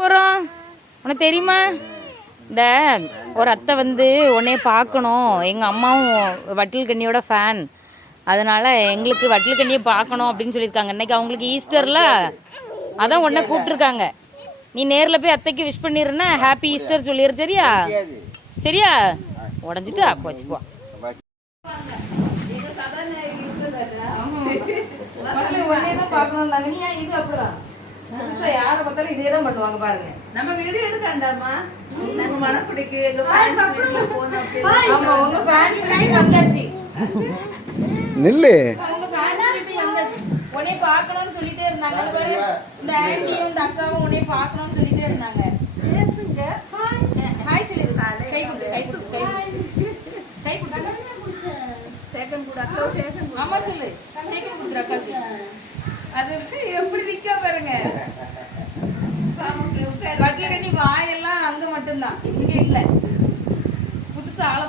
போகிறோம் உனக்கு தெரியுமா? இந்த ஒரு அத்தை வந்து உன்னைய பார்க்கணும், எங்கள் அம்மாவும் வட்டில் கண்ணியோட ஃபேன், அதனால் எங்களுக்கு வட்டில் கண்ணியை பார்க்கணும் அப்படின்னு சொல்லியிருக்காங்க. இன்றைக்கி அவங்களுக்கு ஈஸ்டரில், அதான் உன்னை கூப்பிட்ருக்காங்க. நீ நேரில் போய் அத்தைக்கு விஷ் பண்ணிடுறேன்னா ஹாப்பி ஈஸ்டர் சொல்லிடு. சரியா? சரியா? உடஞ்சிட்டு வச்சுக்குவா. பார்க்கணும். நீ இது அப்படிதான் யார பார்த்தாலும் இதே தான் பண்ணுவாங்க பாருங்க. நம்ம வீடியோ எடுக்கண்டாமா? நம்ம மனக்குடிக்கு எங்க ஃபேன்ஸ் போறோம். ஆமா, உங்க ஃபேன்ஸ் வந்தாச்சு. நில்லு. உங்க ஃபேன்ஸ் வந்தாச்சு. உன்னை பார்க்கணும்னு சொல்லிட்டே இருந்தாங்க. பாரு, இந்த ஆன்ட்டியும் இந்த அக்காவும் உன்னை பார்க்கணும்னு சொல்லிட்டே இருந்தாங்க. பேசுங்க. ஹாய் சொல்லு. கை கொடு, கை கொடு, கை கை கொடு. சேகன் கூட அக்கா சேகன். ஆமா சொல்லு. சேகன் குடுற அக்காக்கு. அது வந்து எப்படி நிக்க பாருங்க. வட்டில கட்டி வாயெல்லாம் அங்க மட்டும்தான், இங்க இல்ல. புதுசா ஆள